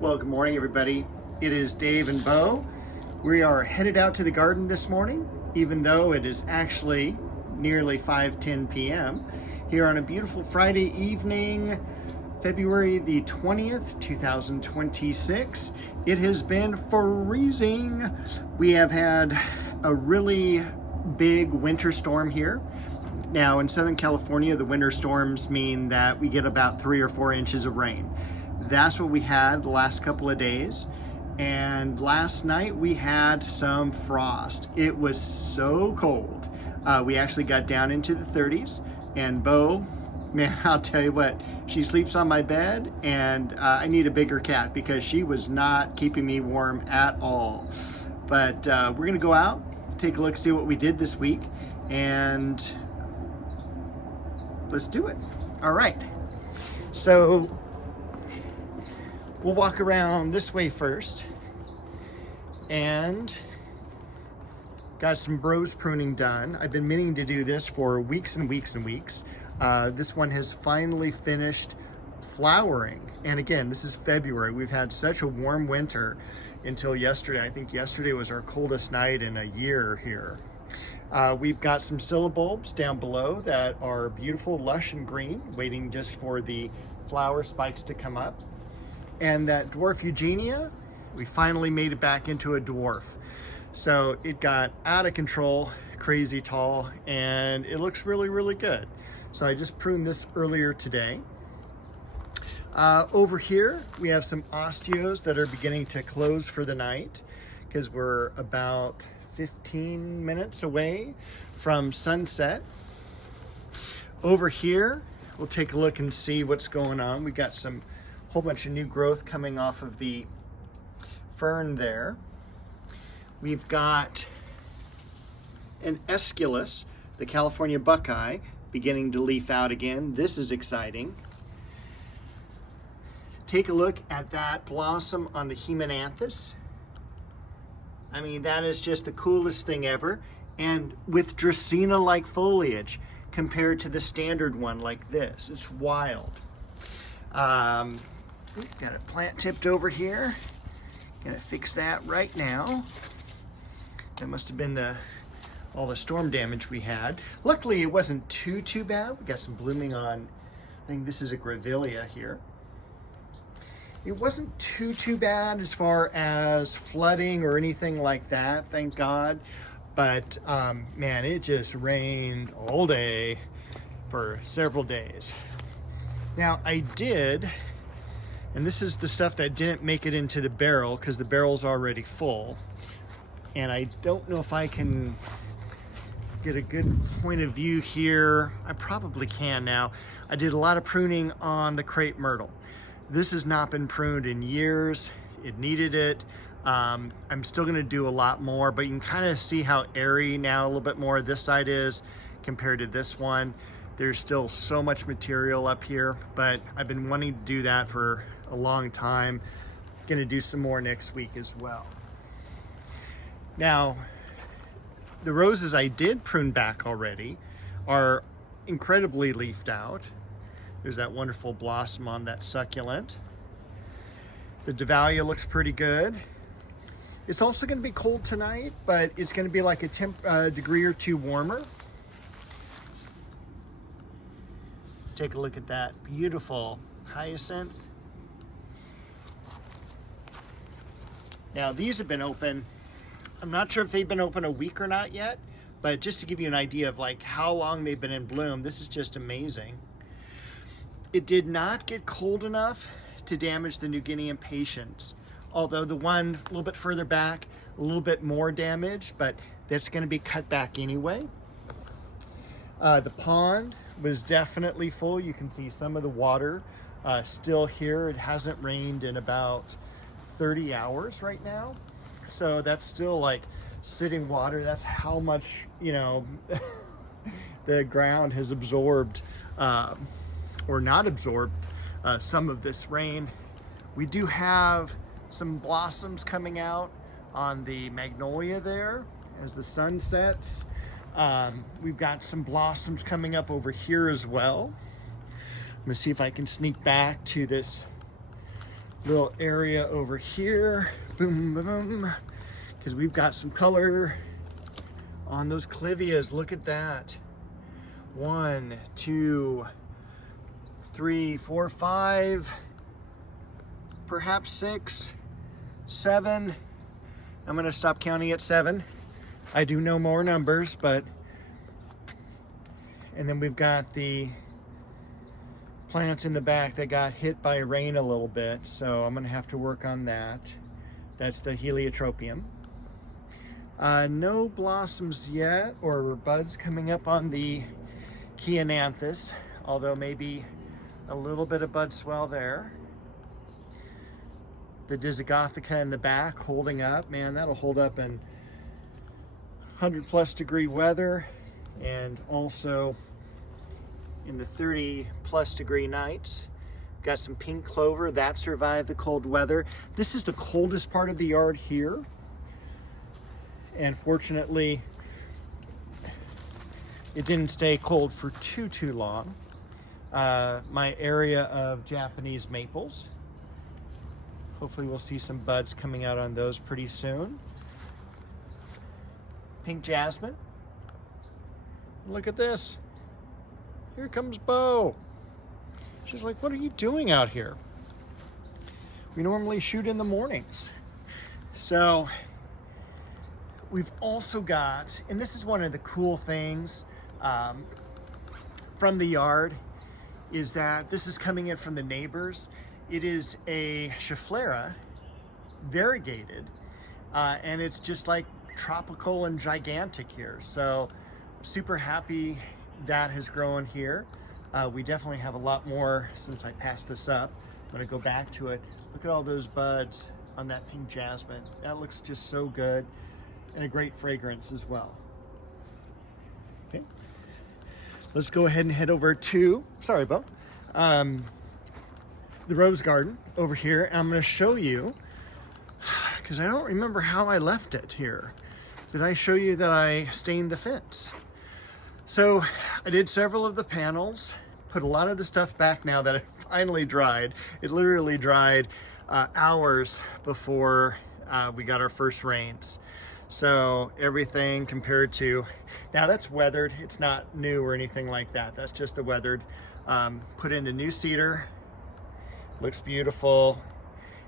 Well, good morning, everybody. It is Dave and Bo. We are headed out to the garden this morning, even though it is actually nearly 5:10 p.m. here on a beautiful Friday evening, February the 20th, 2026. It has been freezing. We have had a really big winter storm here. Now, in Southern California, the winter storms mean that we get about 3 or 4 inches of rain. That's what we had the last couple of days. And last night we had some frost. It was so cold. We actually got down into the 30s. And Bo, man, I'll tell you what, she sleeps on my bed, and I need a bigger cat because she was not keeping me warm at all. But we're gonna go out, take a look, see what we did this week, and let's do it. All right. So we'll walk around this way first, and got some rose pruning done. I've been meaning to do this for weeks and weeks and weeks. This one has finally finished flowering. And again, this is February. We've had such a warm winter until yesterday. I think yesterday was our coldest night in a year here. We've got some scilla bulbs down below that are beautiful, lush and green, waiting just for the flower spikes to come up. And that dwarf Eugenia, we finally made it back into a dwarf. So it got out of control, crazy tall, and it looks really, really good. So I just pruned this earlier today. Over here, we have some osteos that are beginning to close for the night because we're about 15 minutes away from sunset. Over here, we'll take a look and see what's going on. We got some whole bunch of new growth coming off of the fern there. We've got an Aesculus, the California buckeye, beginning to leaf out again. This is exciting. Take a look at that blossom on the Hyacinths. I mean, that is just the coolest thing ever. And with Dracaena-like foliage compared to the standard one like this. It's wild. We've got a plant tipped over here. Gonna fix that right now. That must have been all the storm damage we had. Luckily, it wasn't too bad. We got some blooming on, I think this is a grevillea here. It wasn't too bad as far as flooding or anything like that, thank God. But man, it just rained all day for several days. Now I did, and this is the stuff that didn't make it into the barrel because the barrel's already full. And I don't know if I can get a good point of view here. I probably can now. I did a lot of pruning on the Crepe Myrtle. This has not been pruned in years. It needed it. I'm still gonna do a lot more, but you can kind of see how airy now a little bit more this side is compared to this one. There's still so much material up here, but I've been wanting to do that for a long time. Gonna do some more next week as well. Now, the roses I did prune back already are incredibly leafed out. There's that wonderful blossom on that succulent. The Dahlia looks pretty good. It's also gonna be cold tonight, but it's gonna be like a degree or two warmer. Take a look at that beautiful hyacinth. Now these have been open. I'm not sure if they've been open a week or not yet, but just to give you an idea of like how long they've been in bloom, this is just amazing. It did not get cold enough to damage the New Guinea impatiens, although the one a little bit further back, a little bit more damage, but that's going to be cut back anyway. The pond was definitely full. You can see some of the water still here. It hasn't rained in about 30 hours right now. So that's still like sitting water. That's how much, you know, the ground has absorbed or not absorbed some of this rain. We do have some blossoms coming out on the Magnolia there as the sun sets. We've got some blossoms coming up over here as well. I'm gonna see if I can sneak back to this little area over here. Boom, boom. Because we've got some color on those Clivias. Look at that. 1, 2, 3, 4, 5, perhaps 6, 7. I'm gonna stop counting at 7. I do know more numbers, but, and then we've got the plants in the back that got hit by rain a little bit, so I'm gonna have to work on that. That's the heliotropium. No blossoms yet or buds coming up on the Hyacinths, although maybe a little bit of bud swell there. The Disigothica in the back holding up. Man, that'll hold up in 100+ degree weather, and also in the 30+ degree nights. Got some pink clover that survived the cold weather. This is the coldest part of the yard here, and fortunately it didn't stay cold for too long. My area of Japanese maples. Hopefully we'll see some buds coming out on those pretty soon. Pink Jasmine. Look at this. Here comes Bo. She's like, what are you doing out here? We normally shoot in the mornings. So we've also got, and this is one of the cool things from the yard, is that this is coming in from the neighbors. It is a Schefflera, variegated, and it's just like tropical and gigantic here. So super happy that has grown here. We definitely have a lot more since I passed this up. I'm gonna go back to it. Look at all those buds on that pink jasmine. That looks just so good, and a great fragrance as well. Okay, let's go ahead and head over to, sorry Bo, the rose garden over here. I'm gonna show you, because I don't remember how I left it here. Did I show you that I stained the fence? So I did several of the panels, put a lot of the stuff back now that it finally dried. It literally dried hours before we got our first rains. So everything compared to, now that's weathered, it's not new or anything like that. That's just the weathered. Put in the new cedar, looks beautiful,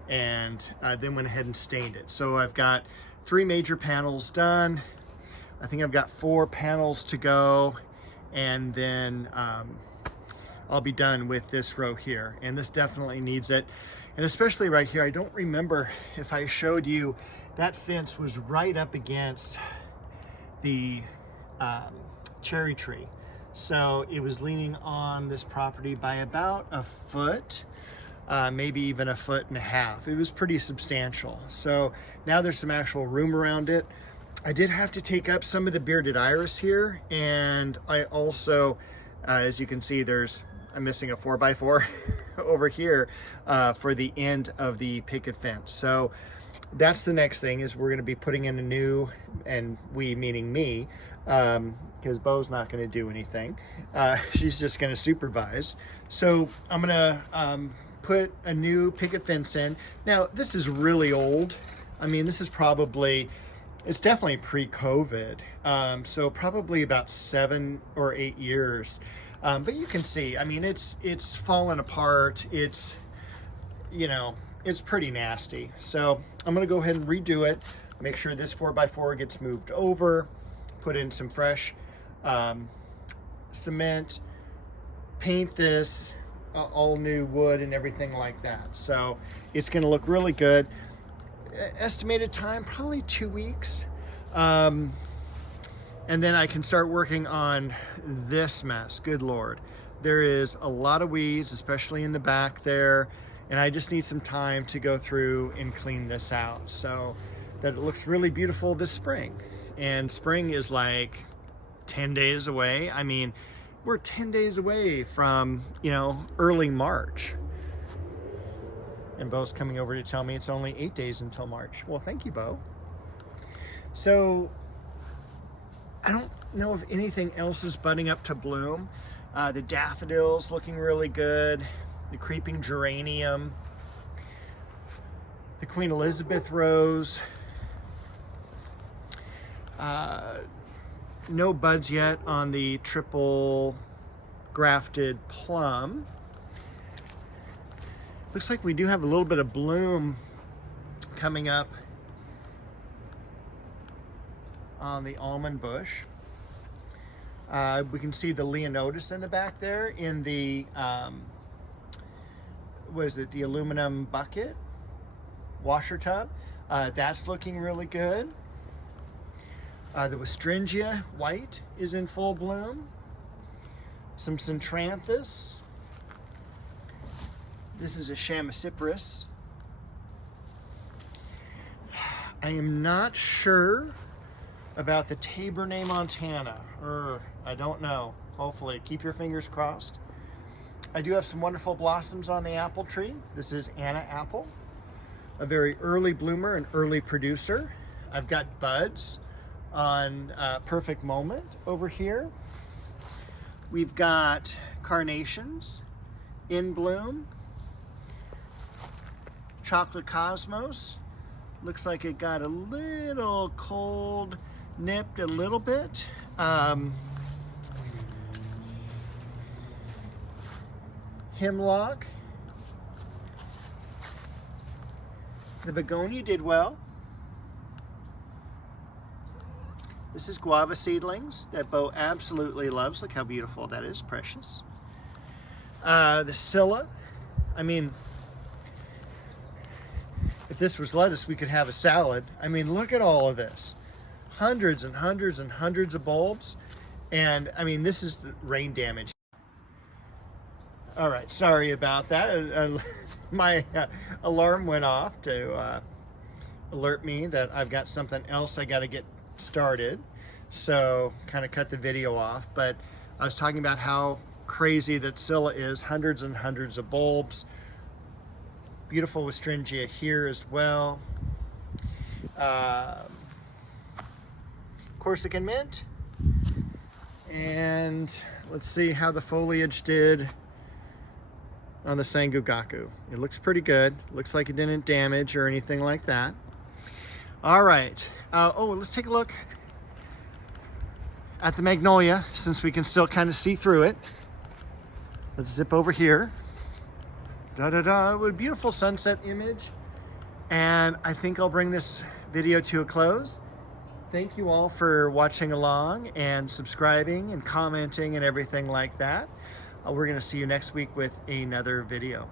and then went ahead and stained it. So I've got 3 major panels done. I think I've got 4 panels to go, and then I'll be done with this row here. And this definitely needs it. And especially right here, I don't remember if I showed you, that fence was right up against the cherry tree. So it was leaning on this property by about a foot, maybe even a 1.5 feet. It was pretty substantial. So now there's some actual room around it. I did have to take up some of the bearded iris here, and I also, as you can see, I'm missing a 4x4 over here for the end of the picket fence. So that's the next thing, is we're going to be putting in a new, and we meaning me, because Bo's not going to do anything. She's just going to supervise. So I'm going to put a new picket fence in. Now this is really old. I mean, this is probably, it's definitely pre-COVID, so probably about 7 or 8 years. But you can see, I mean, it's fallen apart. It's, you know, it's pretty nasty. So I'm gonna go ahead and redo it, make sure this 4x4 gets moved over, put in some fresh cement, paint this all new wood and everything like that. So it's gonna look really good. Estimated time, probably 2 weeks. And then I can start working on this mess. Good Lord. There is a lot of weeds, especially in the back there. And I just need some time to go through and clean this out so that it looks really beautiful this spring. And spring is like 10 days away. I mean, we're 10 days away from, you know, early March. And Bo's coming over to tell me it's only 8 days until March. Well, thank you, Bo. So I don't know if anything else is budding up to bloom. The daffodils looking really good. The creeping geranium. The Queen Elizabeth rose. No buds yet on the triple grafted plum. Looks like we do have a little bit of bloom coming up on the almond bush. We can see the Leonotis in the back there in the, what is it, the aluminum bucket, washer tub. That's looking really good. The Westringia white is in full bloom. Some Centranthus. This is a Chamaecyparis. I am not sure about the Tabernet Montana. I don't know. Hopefully, keep your fingers crossed. I do have some wonderful blossoms on the apple tree. This is Anna apple, a very early bloomer, an early producer. I've got buds on Perfect Moment over here. We've got carnations in bloom. Chocolate Cosmos. Looks like it got a little cold, nipped a little bit. Hemlock. The begonia did well. This is guava seedlings that Bo absolutely loves. Look how beautiful that is, precious. The Scilla. I mean, if this was lettuce, we could have a salad. I mean, look at all of this. Hundreds and hundreds and hundreds of bulbs. And I mean, this is the rain damage. All right, sorry about that. My alarm went off to alert me that I've got something else I got to get started. So kind of cut the video off. But I was talking about how crazy that Scilla is. Hundreds and hundreds of bulbs. Beautiful Westringia here as well. Corsican mint. And let's see how the foliage did on the Sangugaku. It looks pretty good. Looks like it didn't damage or anything like that. All right. Oh, let's take a look at the Magnolia, since we can still kind of see through it. Let's zip over here. Da-da-da, what a beautiful sunset image. And I think I'll bring this video to a close. Thank you all for watching along and subscribing and commenting and everything like that. We're gonna see you next week with another video.